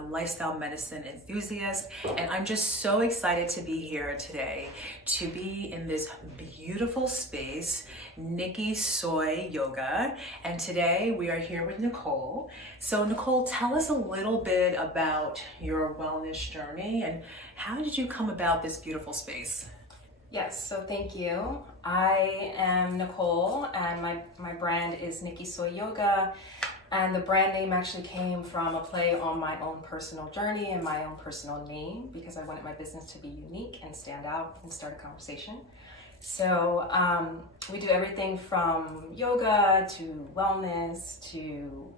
a lifestyle medicine enthusiast, and I'm just so excited to be here today, to be in this beautiful space, Nkisoy Yoga. And today we are here with Nicole. So Nicole, tell us a little bit about your wellness journey and how did you come about this beautiful space? Yes, so thank you. I am Nicole and my brand is Nkisoy Yoga, and the brand name actually came from a play on my own personal journey and my own personal name because I wanted my business to be unique and stand out and start a conversation. So we do everything from yoga to wellness to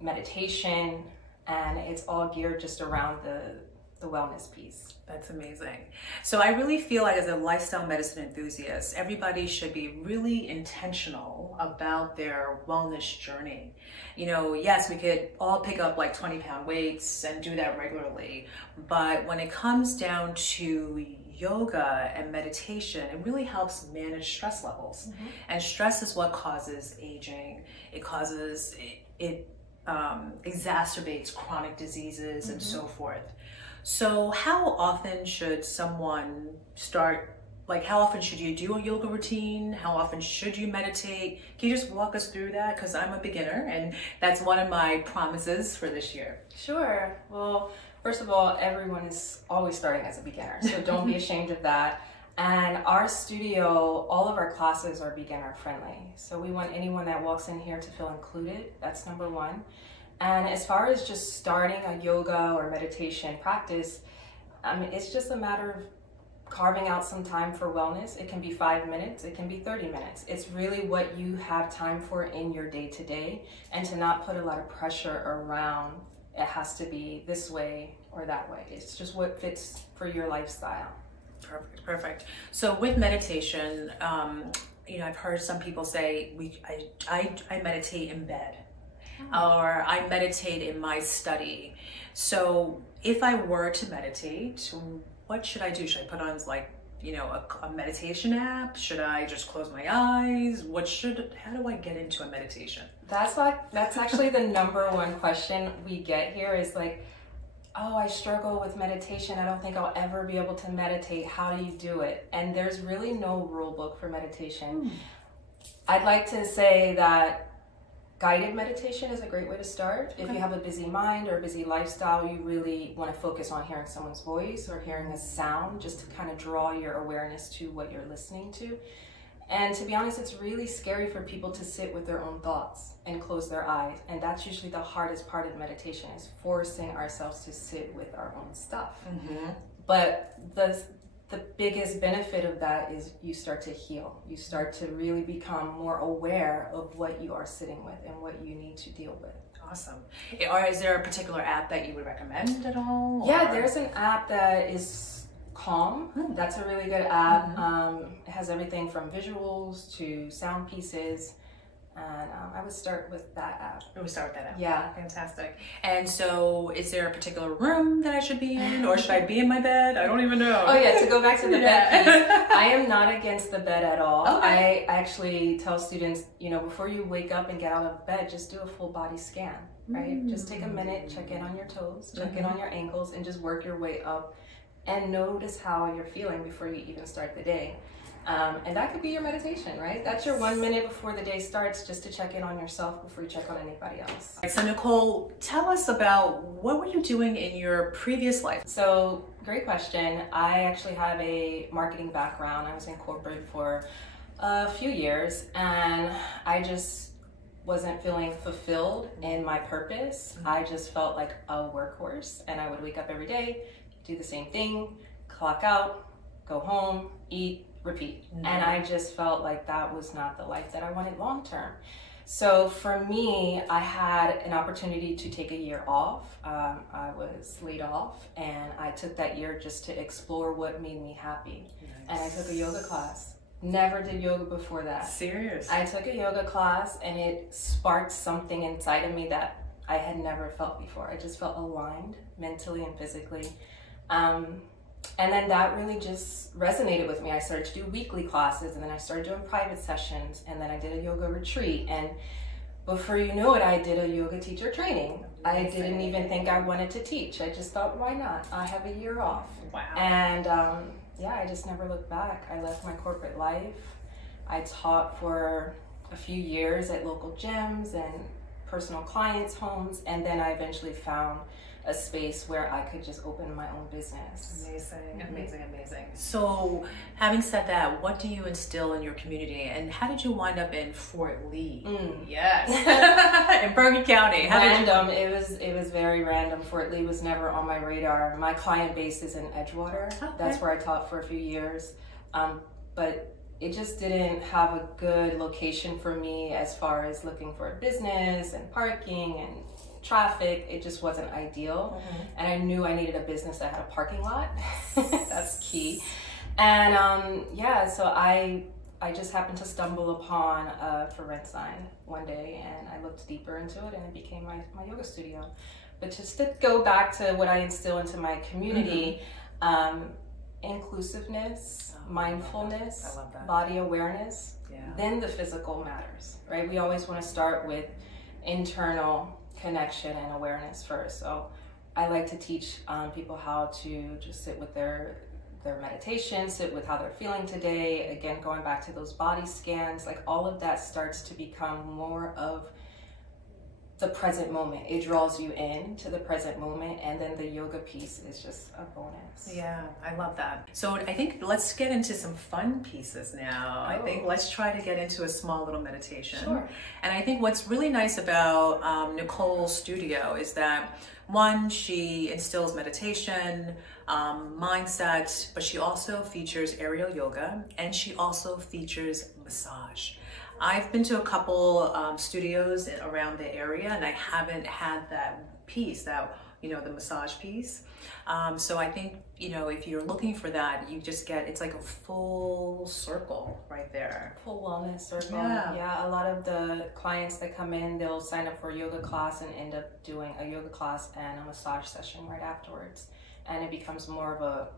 meditation, and it's all geared just around the wellness piece. That's amazing. So I really feel like as a lifestyle medicine enthusiast, everybody should be really intentional about their wellness journey. You know, yes, we could all pick up like 20-pound weights and do that regularly, but when it comes down to yoga and meditation, it really helps manage stress levels. Mm-hmm. And stress is what causes aging. It causes, it exacerbates chronic diseases and so forth. So how often should someone start, like how often should you do a yoga routine? How often should you meditate? Can you just walk us through that? Because I'm a beginner and that's one of my promises for this year. Sure. Well, first of all, everyone is always starting as a beginner, so don't be ashamed of that. And our studio, all of our classes are beginner friendly. So we want anyone that walks in here to feel included. That's number one. And as far as just starting a yoga or meditation practice, I mean, it's just a matter of carving out some time for wellness. It can be 5 minutes, it can be 30 minutes. It's really what you have time for in your day-to-day, and to not put a lot of pressure around it has to be this way or that way. It's just what fits for your lifestyle. Perfect, perfect. So with meditation, you know, I've heard some people say, I meditate in bed. Or I meditate in my study. So if I were to meditate, what should I do? Should I put on like, you know, a meditation app? Should I just close my eyes? How do I get into a meditation? That's actually the number one question we get here is like, oh, I struggle with meditation. I don't think I'll ever be able to meditate. How do you do it? And there's really no rule book for meditation. I'd like to say that guided meditation is a great way to start. If you have a busy mind or a busy lifestyle, you really want to focus on hearing someone's voice or hearing a sound just to kind of draw your awareness to what you're listening to. And to be honest, it's really scary for people to sit with their own thoughts and close their eyes. And that's usually the hardest part of meditation, is forcing ourselves to sit with our own stuff. But the biggest benefit of that is you start to heal. You start to really become more aware of what you are sitting with and what you need to deal with. Awesome. Or is there a particular app that you would recommend at all? Yeah, there's an app that is Calm. That's a really good app. It has everything from visuals to sound pieces. And I would start with that app. We would start with that app. Yeah. Fantastic. And so is there a particular room that I should be in, or should I be in my bed? I don't even know. Oh yeah, to go back to the bed piece, I am not against the bed at all. Okay. I actually tell students, you know, before you wake up and get out of bed, just do a full body scan, right? Just take a minute, check in on your toes, check in on your ankles, and just work your way up and notice how you're feeling before you even start the day. And that could be your meditation, right? That's your 1 minute before the day starts, just to check in on yourself before you check on anybody else. So Nicole, tell us about what were you doing in your previous life? So, great question. I actually have a marketing background. I was in corporate for a few years, and I just wasn't feeling fulfilled in my purpose. I just felt like a workhorse, and I would wake up every day, do the same thing, clock out, go home, eat, repeat. And I just felt like that was not the life that I wanted long term. So for me, I had an opportunity to take a year off. I was laid off, and I took that year just to explore what made me happy. And I took a yoga class. Never did yoga before that. Serious? I took a yoga class, and it sparked something inside of me that I had never felt before. I just felt aligned mentally and physically. And then that really just resonated with me. I started to do weekly classes, and then I started doing private sessions, and then I did a yoga retreat. And before you know it, I did a yoga teacher training. I didn't even think I wanted to teach. I just thought, why not? I have a year off. Wow. And yeah, I just never looked back. I left my corporate life. I taught for a few years at local gyms and personal clients' homes, and then I eventually found a space where I could just open my own business. Amazing, amazing, amazing. So, having said that, what do you instill in your community, and how did you wind up in Fort Lee? Yes, in Bergen County. Random. It was very random. Fort Lee was never on my radar. My client base is in Edgewater. Okay. That's where I taught for a few years, but it just didn't have a good location for me as far as looking for a business and parking and traffic. It just wasn't ideal. And I knew I needed a business that had a parking lot. That's key. And yeah, so I just happened to stumble upon a for rent sign one day, and I looked deeper into it, and it became my yoga studio. But just to go back to what I instill into my community, inclusiveness, mindfulness, body awareness, then the physical matters, right? We always want to start with internal connection and awareness first. So I like to teach people how to just sit with their meditation, sit with how they're feeling today. Again, going back to those body scans, like all of that starts to become more of the present moment. It draws you in to the present moment, and then the yoga piece is just a bonus. Yeah, I love that. So I think let's get into some fun pieces now. I think let's try to get into a small little meditation. Sure. And I think what's really nice about Nicole's studio is that, one, she instills meditation, mindset, but she also features aerial yoga, and she also features massage. I've been to a couple studios around the area, and I haven't had that piece, that, you know, the massage piece. So I think, you know, if you're looking for that, you just get, it's like a full circle right there. Full wellness circle. Yeah, a lot of the clients that come in, they'll sign up for a yoga class and end up doing a yoga class and a massage session right afterwards. And it becomes more of a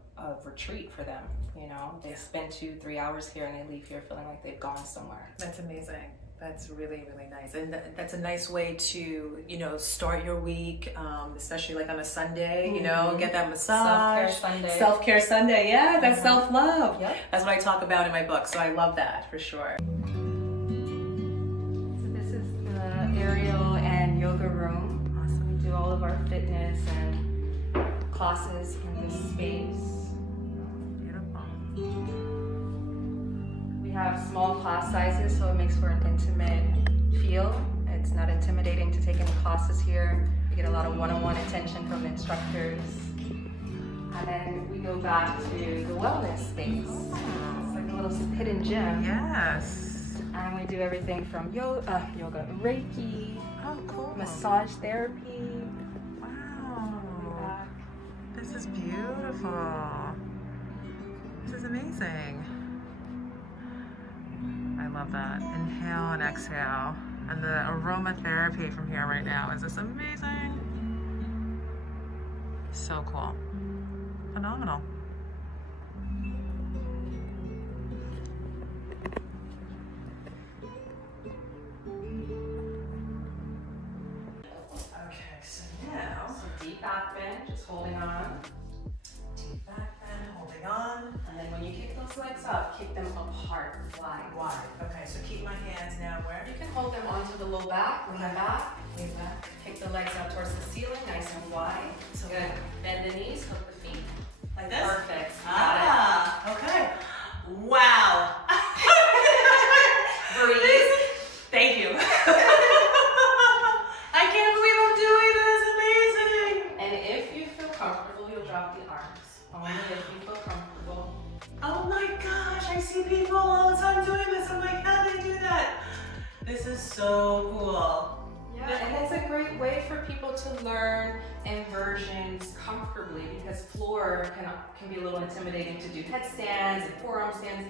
retreat for them. You know, they spend 2-3 hours here and they leave here feeling like they've gone somewhere. That's amazing. That's really, really nice. And that's a nice way to, you know, start your week, especially like on a Sunday, you know, get that massage. Self-care Sunday. Self-care Sunday, yeah, that's self-love. Yep. That's what I talk about in my book, so I love that for sure. So this is the aerial and yoga room. Awesome. We do all of our fitness and classes in this space. We have small class sizes, so it makes for an intimate feel. It's not intimidating to take any classes here. We get a lot of one-on-one attention from the instructors. And then we go back to the wellness space. It's like a little hidden gym. Yes. And we do everything from yoga, Reiki, massage therapy. Wow. This is beautiful. This is amazing. I love that. Inhale and exhale. And the aromatherapy from here right now is just amazing. So cool. Phenomenal. Okay, so now, Deep back bend, just holding on. deep back bend, holding on. And then when you kick those legs up, kick them apart, wide. Wide. Okay, so keep my hands now where? You can hold them onto the low back, lean back, kick the legs out towards the ceiling, nice and wide. So good. Bend the knees, hook the feet. Like this? Perfect. Okay. Wow. Breathe. Thank you. I can't believe I'm doing this. Amazing. And if you feel comfortable, you'll drop the arms. Only if you feel comfortable. Oh my gosh, I see people all the time doing this. I'm like, how do they do that? This is so cool. Yeah, and it's a great way for people to learn inversions comfortably, because floor can be a little intimidating to do headstands and forearm stands.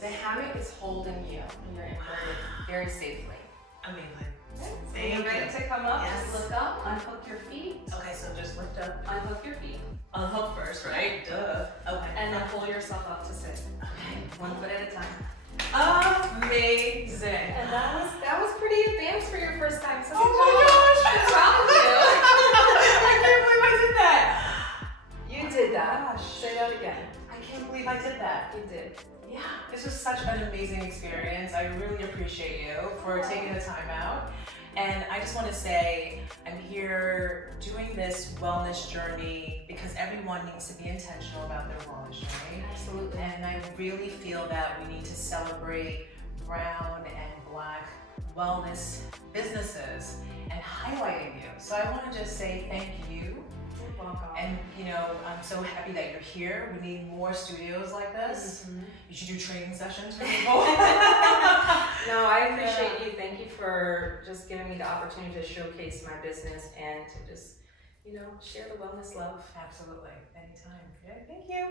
The hammock is holding you when you're inverted very safely. Amazing. So you're ready to come up, just look up, unhook your feet. Okay, so just lift up. Unhook your feet. Unhook first, right? Duh. Okay. And then pull yourself up to sit. Okay. One foot at a time. Amazing. And that was pretty advanced for your first Yeah. gosh. Say that again. I can't believe I did that. You did. Yeah, this was such an amazing experience. I really appreciate you for taking the time out. And I just want to say, I'm here doing this wellness journey because everyone needs to be intentional about their wellness journey. Absolutely. And I really feel that we need to celebrate brown and black wellness businesses and highlighting you. So I want to just say thank you. You're welcome. And you know, I'm so happy that you're here. We need more studios like this. Mm-hmm. You should do training sessions for people. No, I appreciate you. Thank you for just giving me the opportunity to showcase my business and to just, you know, share the wellness love. Absolutely. Anytime. Okay, thank you.